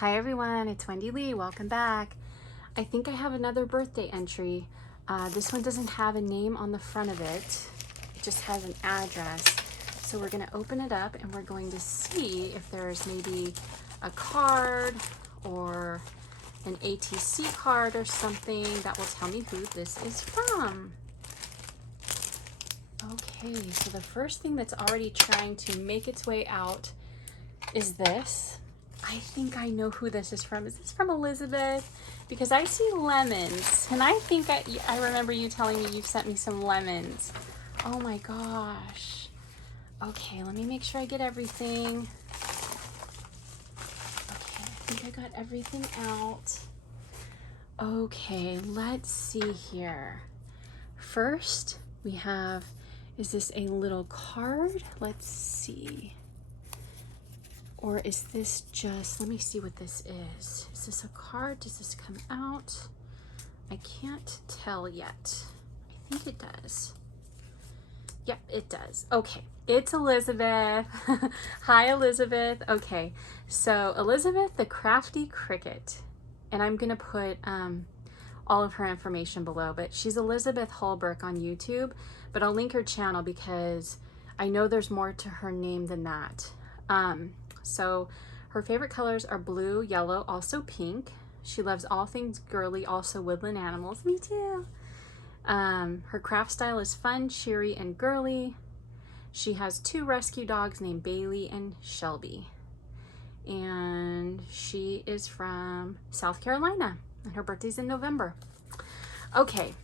Hi everyone, it's Wendy Lee. Welcome back. I think I have another birthday entry. This one doesn't have a name on the front of it. It just has an address. So we're gonna open it up and we're going to see if there's maybe a card or an ATC card or something that will tell me who this is from. Okay, so the first thing that's already trying to make its way out is this. I think I know who this is from. Is this from Elizabeth? Because I see lemons, and I think I remember you telling me you've sent me some lemons. Oh my gosh. Okay, let me make sure I get everything. Okay, I think I got everything out. Okay, let's see here. First, we have, is this a little card? Let's see. Or is this just, let me see what this is. Is this a card? Does this come out? I can't tell yet. I think it does. Yep, it does. Okay, it's Elizabeth. Hi, Elizabeth. Okay, so Elizabeth, the Crafty Cricket. And I'm gonna put all of her information below, but she's Elizabeth Holbrook on YouTube, but I'll link her channel because I know there's more to her name than that. So her favorite colors are blue, yellow, also pink. She loves all things girly, also woodland animals. Me too. Her craft style is fun, cheery, and girly. She has 2 rescue dogs named Bailey and Shelby. And she is from South Carolina, and her birthday's in November. Okay,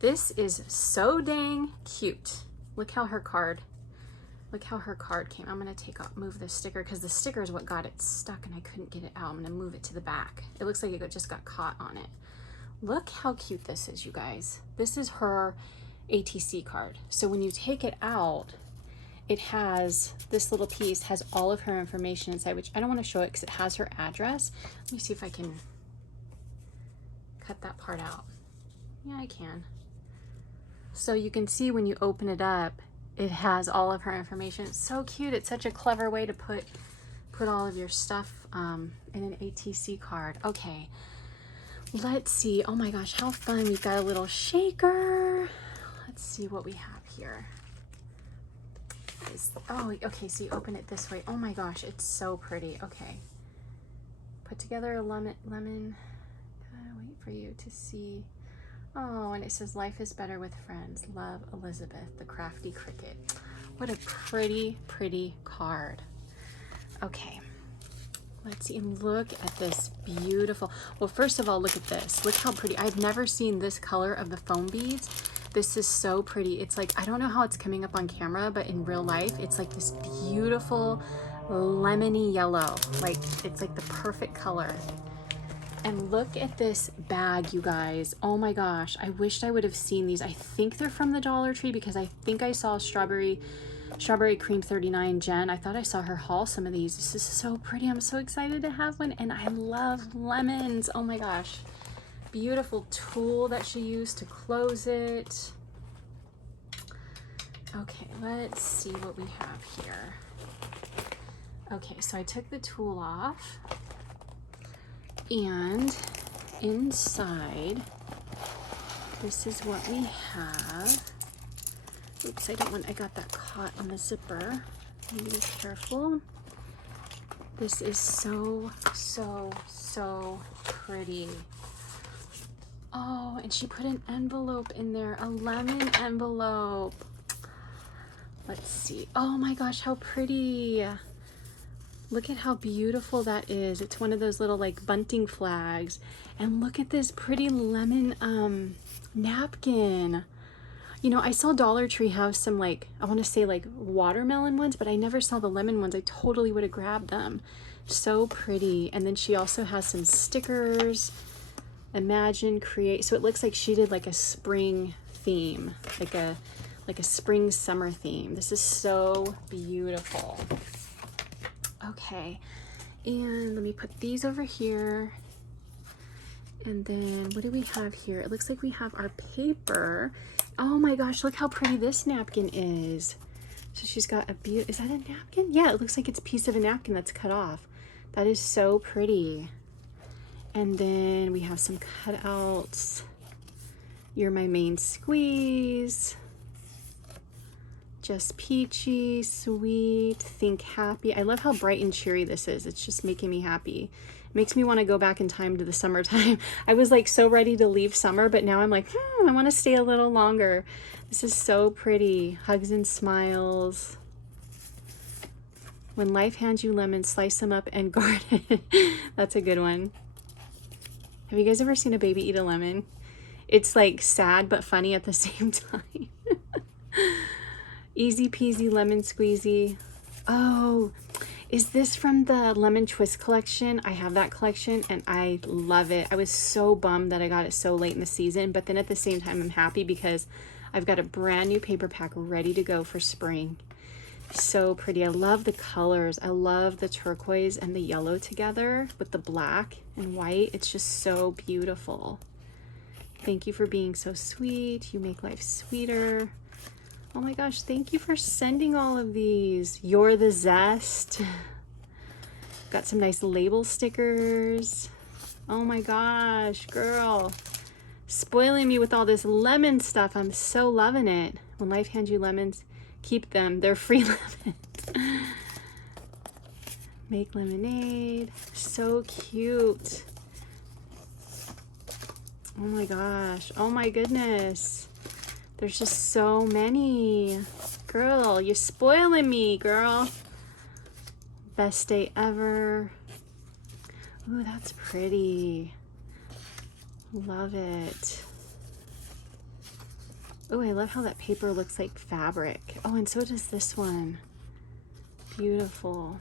this is so dang cute. Look how her card came. I'm gonna move the sticker because the sticker is what got it stuck and I couldn't get it out. I'm gonna move it to the back. It looks like it just got caught on it. Look how cute this is, you guys. This is her ATC card. So when you take it out, it has, this little piece has all of her information inside, which I don't want to show it because it has her address. Let me see if I can cut that part out. Yeah, I can. So you can see when you open it up, it has all of her information. It's so cute. It's such a clever way to put all of your stuff in an ATC card. Okay, let's see. Oh my gosh, how fun. We've got a little shaker. Let's see what we have here. Oh, okay, so you open it this way. Oh my gosh, it's so pretty. Okay. Put together a lemon. Gotta wait for you to see. Oh, and it says, life is better with friends. Love, Elizabeth, the Crafty Cricket. What a pretty, pretty card. Okay, let's see, and look at this beautiful, well, first of all, look at this. Look how pretty. I've never seen this color of the foam beads. This is so pretty. It's like, I don't know how it's coming up on camera, but in real life, it's like this beautiful lemony yellow. Like, it's like the perfect color. And look at this bag, you guys. Oh my gosh, I wished I would have seen these. I think they're from the Dollar Tree because I think I saw Strawberry Cream 39 Jen. I thought I saw her haul some of these. This is so pretty. I'm so excited to have one, and I love lemons. Oh my gosh. Beautiful tool that she used to close it. Okay, let's see what we have here. Okay, so I took the tool off. And inside, this is what we have. Oops, I got that caught on the zipper. Be careful. This is so, so, so pretty. Oh, and she put an envelope in there, a lemon envelope. Let's see. Oh my gosh, how pretty. Look at how beautiful that is. It's one of those little like bunting flags. And look at this pretty lemon napkin. You know, I saw Dollar Tree have some like, I want to say like watermelon ones, but I never saw the lemon ones. I totally would have grabbed them. So pretty. And then she also has some stickers. Imagine, create. So it looks like she did like a spring theme, like a spring summer theme. This is so beautiful. Okay, and let me put these over here. And then what do we have here? It looks like we have our paper. Oh my gosh, look how pretty this napkin is. So she's got a is that a napkin? Yeah, it looks like it's a piece of a napkin that's cut off. That is so pretty. And then we have some cutouts. You're my main squeeze. Just peachy, sweet, think happy. I love how bright and cheery this is. It's just making me happy. It makes me want to go back in time to the summertime. I was like so ready to leave summer, but now I'm like, I want to stay a little longer. This is so pretty. Hugs and smiles. When life hands you lemons, slice them up and garden. That's a good one. Have you guys ever seen a baby eat a lemon? It's like sad but funny at the same time. Easy peasy lemon squeezy. Oh, is this from the Lemon Twist collection? I have that collection and I love it. I was so bummed that I got it so late in the season, but then at the same time I'm happy because I've got a brand new paper pack ready to go for spring. So pretty. I love the colors. I love the turquoise and the yellow together with the black and white. It's just so beautiful. Thank you for being so sweet. You make life sweeter. Oh my gosh, thank you for sending all of these. You're the zest. Got some nice label stickers. Oh my gosh, girl. Spoiling me with all this lemon stuff. I'm so loving it. When life hands you lemons, keep them. They're free lemons. Make lemonade. So cute. Oh my gosh. Oh my goodness. There's just so many. Girl, you're spoiling me, girl. Best day ever. Ooh, that's pretty. Love it. Oh, I love how that paper looks like fabric. Oh, and so does this one. Beautiful.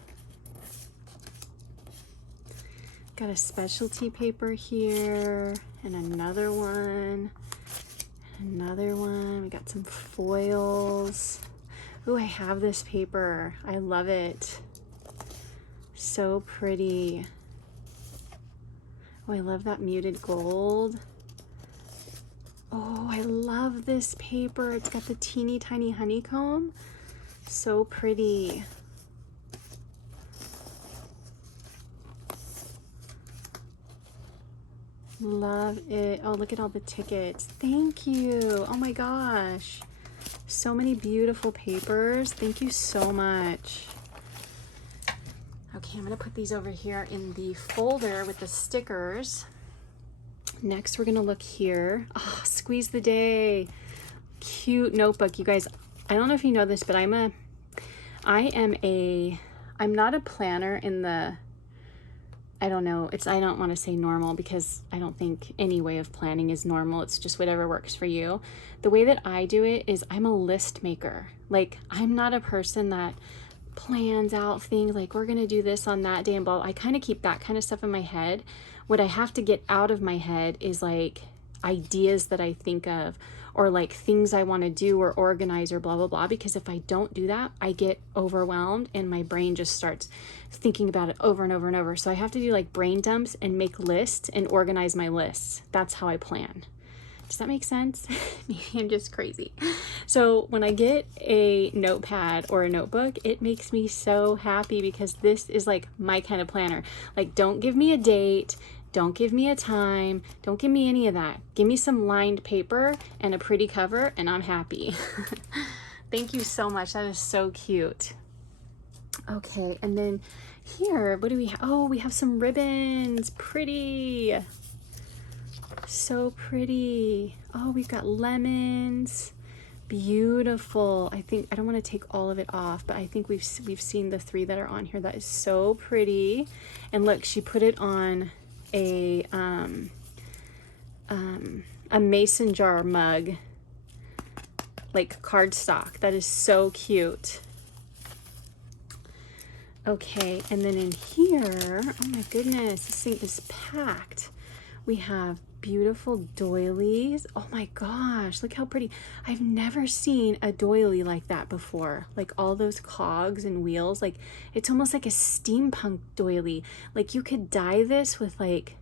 Got a specialty paper here and another one. Another one. We got some foils. Oh, I have this paper. I love it. So pretty. Oh, I love that muted gold. Oh, I love this paper. It's got the teeny tiny honeycomb. So pretty. Love it. Oh, look at all the tickets. Thank you. Oh my gosh. So many beautiful papers. Thank you so much. Okay, I'm going to put these over here in the folder with the stickers. Next, we're going to look here. Oh, Squeeze the Day. Cute notebook. You guys, I don't know if you know this, but I'm not a planner in the, I don't know, I don't want to say normal because I don't think any way of planning is normal. It's just whatever works for you. The way that I do it is I'm a list maker. Like, I'm not a person that plans out things like we're going to do this on that day and blah. I kind of keep that kind of stuff in my head. What I have to get out of my head is like ideas that I think of or like things I want to do or organize or blah, blah, blah. Because if I don't do that, I get overwhelmed and my brain just starts thinking about it over and over and over. So I have to do like brain dumps and make lists and organize my lists. That's how I plan. Does that make sense? Maybe I'm just crazy. So when I get a notepad or a notebook, it makes me so happy because this is like my kind of planner. Like, don't give me a date. Don't give me a time. Don't give me any of that. Give me some lined paper and a pretty cover and I'm happy. Thank you so much. That is so cute. Okay, and then here, what do we have? Oh, we have some ribbons. Pretty. So pretty. Oh, we've got lemons. Beautiful. I think I don't want to take all of it off, but I think we've seen the 3 that are on here. That is so pretty. And look, she put it on a mason jar mug, like cardstock. That is so cute. Okay, and then in here, oh my goodness, this thing is packed. We have beautiful doilies. Oh my gosh, look how pretty. I've never seen a doily like that before. Like all those cogs and wheels, like it's almost like a steampunk doily. Like you could dye this with like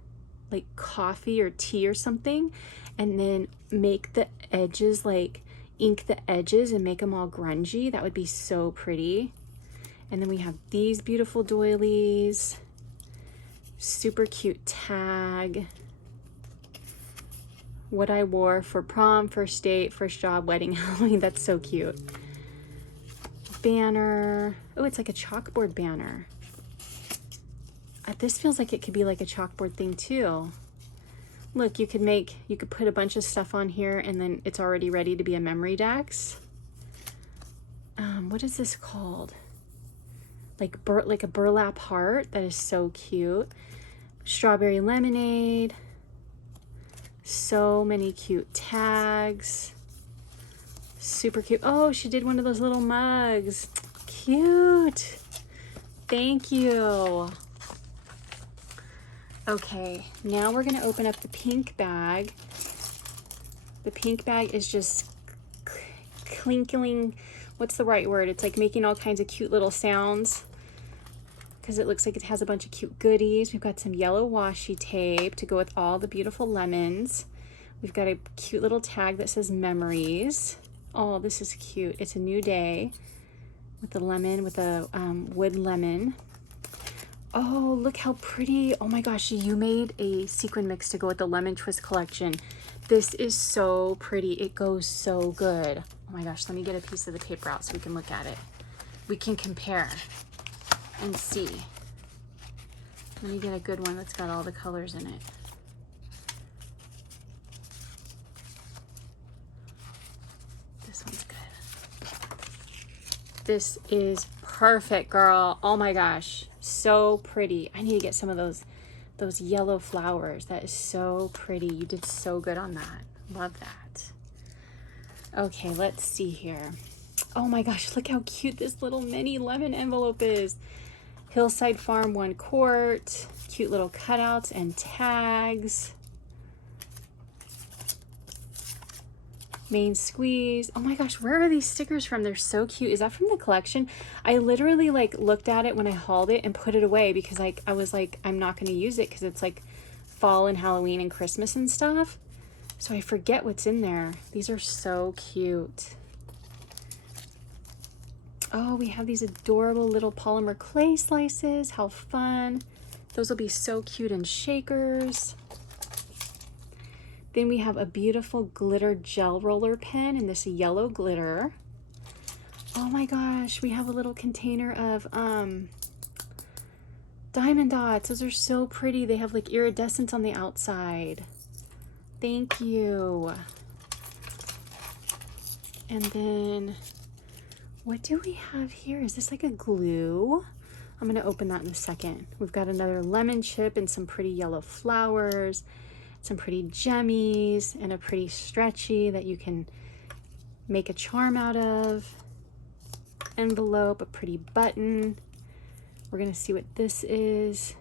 coffee or tea or something and then make the edges, like ink the edges and make them all grungy. That would be so pretty. And then we have these beautiful doilies. Super cute tag. What I wore for prom, first date, first job, wedding, Halloween. That's so cute. Banner. Oh, it's like a chalkboard banner. This feels like it could be like a chalkboard thing too. Look, you could put a bunch of stuff on here and then it's already ready to be a memory dex. What is this called? Like a burlap heart. That is so cute. Strawberry lemonade. So many cute tags. Super cute. Oh, she did one of those little mugs. Cute. Thank you. Okay, now we're gonna open up the pink bag. The pink bag is just clinkling. What's the right word? It's like making all kinds of cute little sounds because it looks like it has a bunch of cute goodies. We've got some yellow washi tape to go with all the beautiful lemons. We've got a cute little tag that says memories. Oh, this is cute. It's a new day with the lemon, with a wood lemon. Oh, look how pretty. Oh my gosh, you made a sequin mix to go with the lemon twist collection. This is so pretty. It goes so good. Oh my gosh, let me get a piece of the paper out so we can look at it. We can compare and see. Let me get a good one that's got all the colors in it. This one's good. This is perfect, girl. Oh my gosh, so pretty. I need to get some of those yellow flowers. That is so pretty. You did so good on that. Love that. Okay, let's see here. Oh my gosh, look how cute this little mini lemon envelope is. Hillside Farm 1 quart. Cute little cutouts and tags. Main squeeze. Oh my gosh, where are these stickers from? They're so cute. Is that from the collection? I literally like looked at it when I hauled it and put it away because like I was like, I'm not going to use it because it's like fall and Halloween and Christmas and stuff. So I forget what's in there. These are so cute. Oh, we have these adorable little polymer clay slices. How fun. Those will be so cute in shakers. Then we have a beautiful glitter gel roller pen in this yellow glitter. Oh my gosh, we have a little container of diamond dots. Those are so pretty. They have like iridescence on the outside. Thank you. And then what do we have here? Is this like a glue? I'm gonna open that in a second. We've got another lemon chip and some pretty yellow flowers, some pretty gemmies, and a pretty stretchy that you can make a charm out of. Envelope, a pretty button. We're gonna see what this is.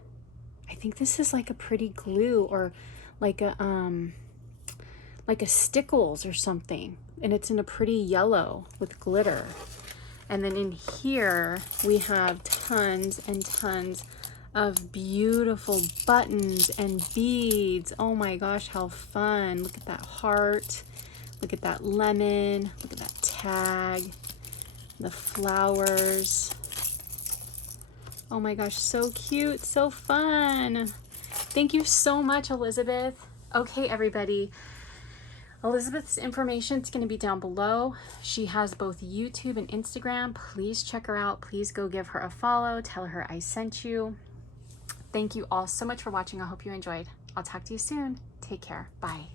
I think this is like a pretty glue or like a stickles or something. And it's in a pretty yellow with glitter. And then in here, we have tons and tons of beautiful buttons and beads. Oh my gosh, how fun. Look at that heart. Look at that lemon. Look at that tag. The flowers. Oh my gosh, so cute, so fun. Thank you so much, Elizabeth. Okay, everybody. Elizabeth's information is going to be down below. She has both YouTube and Instagram. Please check her out. Please go give her a follow. Tell her I sent you. Thank you all so much for watching. I hope you enjoyed. I'll talk to you soon. Take care. Bye.